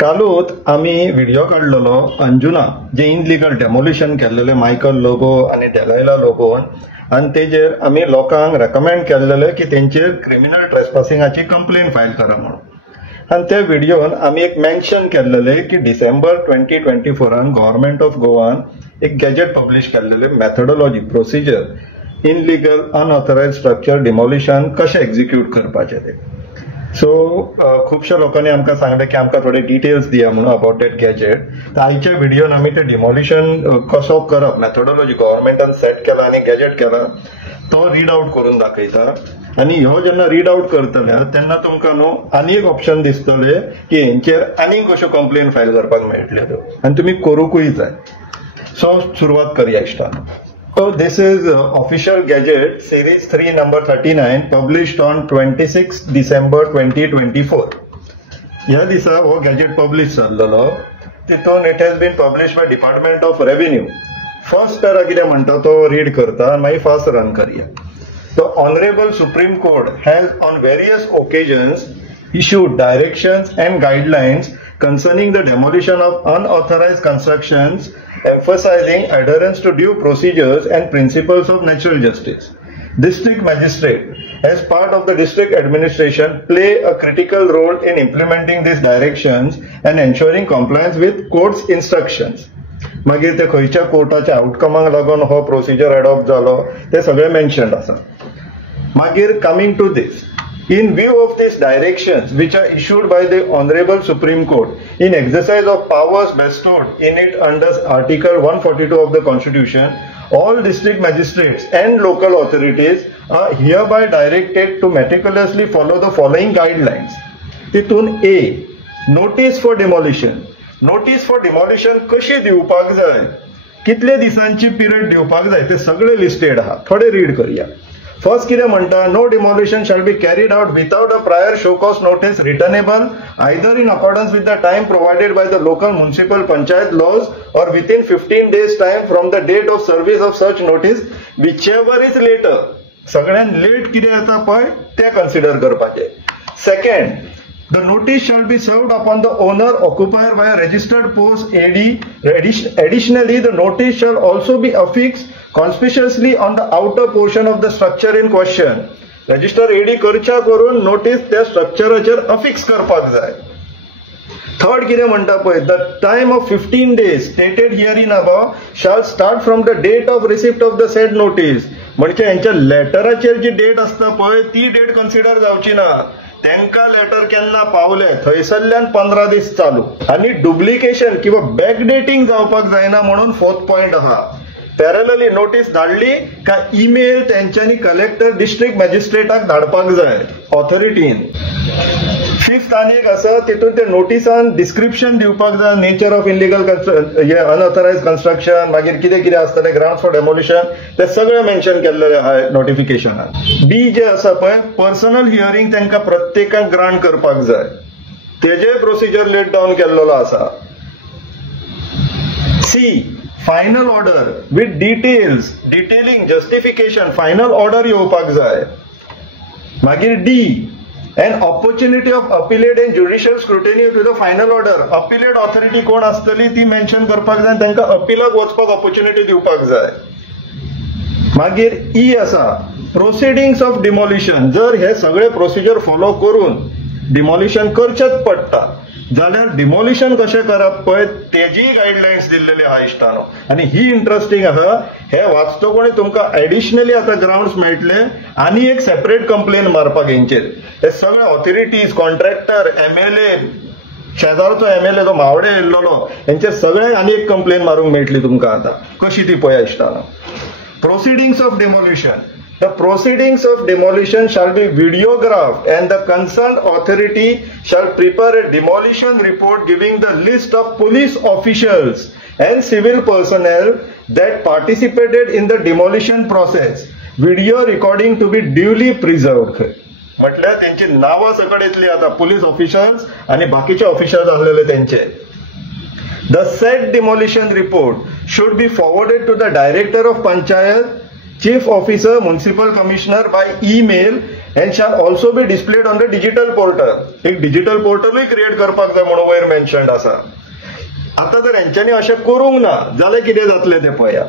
कालूच आम्ही व्हिडिओ काढलेलो अंजुना जे इनलिगल डेमोलिशन केलेले मायकल लोबो आणि डेलायला लोबोन आणि तेजेर आम्ही लोकांक रेकमेंड केलेले की तेंचेर क्रिमिनल ट्रेसपासिंगाची कंप्लेन फायल करा म्हणून आणि त्या व्हिडिओन आम्ही एक मेन्शन केलेले की डिसेंबर 2024 गव्हर्नमेंट ऑफ गोवान एक गॅजेट पब्लिश केलेले methodology procedure illegal unauthorised structure demolition कशें एक्झिक्यूट करपाचें ते सो खुबशा लोकांनी आमकां सांगले की आमकां थोडे डिटेल्स दिया म्हणून अबाउट दॅट गॅजेट तर आयच्या व्हिडिओन आमी ते डिमोलिशन कसो करप मेथोडॉलॉजी गव्हर्नमेंटान सेट केला आणि गॅजेट केला तो रीड आउट करून दाखयता आणि ह्यो जेन्ना रीड आउट करतले तेन्ना तुमकां न्हू आनी एक ऑप्शन दिसतले की हेंचेर आनीक कश्यो कंप्लेन फायल करपाक मेळटल्यो आणि तुमी करूंकूय जाय सो सुरवात करया इश्टान. So this is official gadget series 3 number 39 published on 26 December 2024. ह्या दिसा हो गॅजेट पब्लिश जाल्लो तितून it has been publish by department of revenue. First para कितें म्हणटा तो रीड करता मागीर फर्स्ट रन करया. The Honorable Supreme Court has on various occasions issued directions and guidelines concerning the demolition of unauthorized constructions, emphasizing adherence to due procedures and principles of natural justice. District magistrate, as part of the district administration, play a critical role in implementing these directions and ensuring compliance with court's instructions. मागीर ते खंयच्या कोर्टाच्या आउटकमाक लागून हो procedure adopt जालो ते सगळे mentioned आसा. मागीर coming to this, in view of these directions which are issued by the Honorable Supreme Court in exercise of powers bestowed in it under Article 142 of the Constitution, all district magistrates and local authorities are hereby directed to meticulously follow the following guidelines. तितून A, notice for demolition. Notice for demolition कशी दिवपाक जाय, कितले दिसांची period दिवपाक जाय ते सगळे लिस्टेड आहा. थोडे रीड करूया. फर्स्ट कितें म्हणटा, no demolition shall be carried out without a prior show cause notice returnable either in accordance with the time provided by the local municipal panchayat laws or within 15 days time from the date of service of such notice whichever is later. सगळ्यान late कितें येता पळय ते consider करपाचें. Second, the notice shall be served upon the owner occupier via registered post AD. Additionally, the notice shall also be affixed conspicuously on the outer portion of the structure in question. Register AD करच्या करून notice त्या स्ट्रक्चराचेर affix करपाक जाय. Third कितें म्हणटा पळय, the time of 15 days stated herein above shall start from the date of receipt of the said notice. म्हणजे यांच्या लेटराचेर जी डेट आसता पळय ती डेट कन्सिडर जावची ना. त्यांका लेटर केन्ना पावले थंयसरल्यान 15 दीस चालू आणि डुप्लिकेशन किंवा बॅकडेटिंग जावपाक जायना म्हणून फोर्थ पॉइंट आहा. पॅरलली नोटीस धाडली का ईमेल त्यांच्यानी कलेक्टर डिस्ट्रिक्ट मॅजिस्ट्रेटाक धाडपाक जाय ऑथॉरिटीन. फिफ्थ आनीक आसा तितून ते नोटिसान डिस्क्रिप्शन दिवपाक जाय nature of illegal unauthorised construction मागीर कितें कितें आसतलें ग्राउंड्स फॉर डेमोलिशन ते सगळे मेन्शन केल्लेले आहा नोटिफिकेशनान. बी जे आसा पळय पर्सनल हियरिंग तांकां प्रत्येकाक ग्रांट करपाक जाय तेजे प्रोसिजर लेट डावन केल्लो आसा. C, final order with detailing justification final order येवपाक जाय. मागीर D, an opportunity of appellate and judicial scrutiny to the final order. Appellate authority कोण असतली ती मेन्शन करपाक जाय तांकां अपीलाक वचपाक ऑपॉर्च्युनिटी दिवपाक जाय. मागीर ई आसा प्रोसिडिंग्स ऑफ डिमोलिशन. जर हे सगळे प्रोसिजर फॉलो करून डिमोलिशन करचेच पडटा जाल्यार डिमोलिशन कशें करप पळय तेजी गायडलायन्स दिल्लेली आहा इश्टानो. आणि ही इंटरेस्टिंग आहा. हे वाचतकोणी तुमकां एडिशनली आता ग्राउंड्स मेळटले आनी एक सेपरेट कंप्लेन मारपाक हेंचेर. हे सगळे ऑथॉरिटीज कॉन्ट्रॅक्टर MLA शेजारचो MLA जो मावडे येयल्लो हेंचेर सगळे आनी एक कंप्लेन मारूंक मेळटली तुमकां. आता कशी ती पळया इश्टानो. Proceedings of demolition. The proceedings of demolition shall be videographed and the concerned authority shall prepare a demolition report giving the list of police officials and civil personnel that participated in the demolition process. Video recording to be duly preserved. म्हटल्यार त्यांची नावां सकट येतली आता police officials आणि बाकीचे officials आसलेले त्यांचे. The said demolition report should be forwarded to the director of panchayat, chief officer, municipal commissioner by email and shall also be displayed on the digital portal. एक डिजिटल पोर्टलूय क्रिएट करपाक जाय म्हणून वयर mentioned आसा. आता जर यांच्यानी अशें करूंक ना जाल्यार कितें जातलें तें पळया.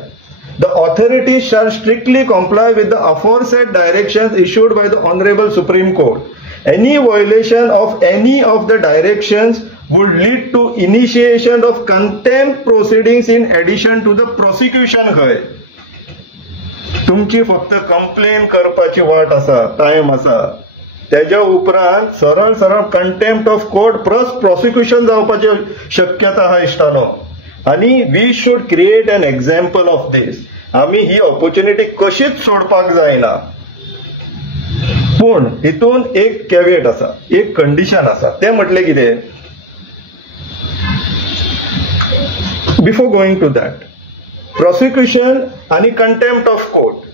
The authorities shall strictly comply with the aforesaid directions issued by the Honorable Supreme Court. Any violation of any of the directions would lead to initiation of contempt proceedings in addition to the prosecution. खंय तुमची फक्त complain करपाची वाट आसा, time आसा. त्याच्या उपरांत सरळ सरळ contempt of court plus prosecution जावपाची शक्यता आहा इश्टानो. आणि we should create an example of this. आम्ही ही ऑपॉर्च्युनिटी कशीच सोडपाक जायना. पूण हितून एक कॅव्हिएट आसा, एक कंडिशन आसा. ते म्हटले कितें, before going to that prosecution आणि कंटेम्प्ट ऑफ कोर्ट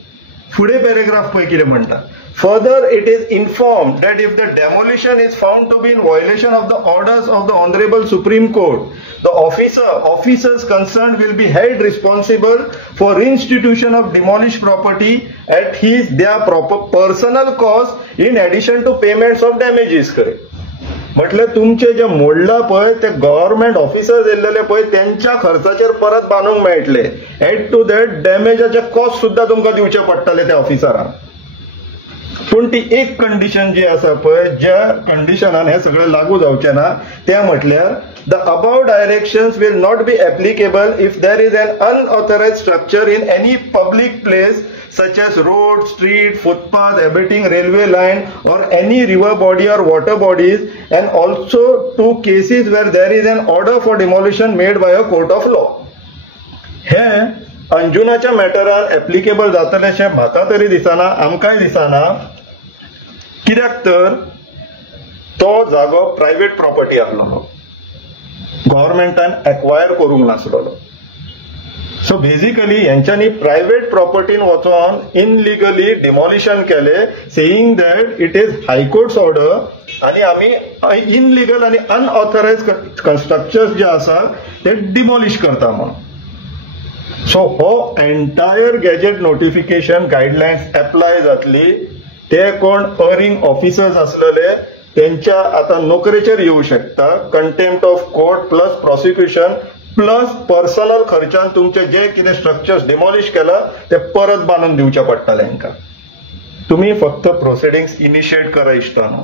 फुडें पॅरेग्राफ पळय कितें म्हणटा. Further, it is informed that if the demolition is found to be in violation of the orders of the Honorable Supreme Court, the officers concerned will be held responsible for reinstitution of demolished property at their proper personal cost in addition to payments of damages. म्हटल्यार तुमचे जे मोडला पळय ते government officers येयल्ले पळय त्यांच्या खर्चाचेर परत बांदूंक मेळटले. एड टू दॅट डॅमेजाचे कॉस्ट सुद्धा तुमकां दिवचे पडटले त्या ऑफिसरांक. पण ती एक कंडिशन जी आसा पळय, ज्या कंडिशनान हे सगळें लागू जावचें ना, ते म्हटल्यार the above directions will not be applicable if there is an unauthorised structure in any public place such as road, street, footpath, abutting railway line or any river body or water bodies, and also to cases where there is an order for demolition made by a court of law. हे अंजुनाच्या मॅटरान applicable जातलेशें म्हाका तरी दिसना, आमकांय दिसना. कित्याक तर तो जागो प्रायव्हेट प्रॉपर्टी आसलो, गव्हर्नमेंटान एक्वायर करूंक नासलो. सो बेसिकली यांच्यानी प्रायव्हेट प्रॉपर्टीन वचून इनलिगली डिमॉलिशन केले, saying that it is high courts order आणि आम्ही इनलिगल आणि अनऑथरायज्ड स्ट्रक्चर्स जे आसा ते डिमॉलिश करता म्हणून. सो हो entire gazette notification guidelines apply जातली. ते कोण अर्निंग ऑफिसर्स असलेले त्यांच्या आता नोकरेचेर येऊ शकता. Contempt of court plus prosecution plus personal खर्चान तुमचे जे कितें स्ट्रक्चर्स डिमॉलिश केला ते परत बांदून दिवचे पडटले हांकां. तुम्ही फक्त प्रोसिडिंग्स इनिशिएट करा इश्टानो.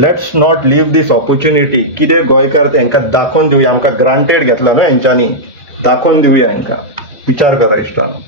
Let's not leave this opportunity. कितें गोंयकार तांकां दाखोवन दिवया, आमकां ग्रांटेड घेतला न्हू हेंच्यांनी, दाखोवन दिवया हांकां. विचार करा इश्टानो.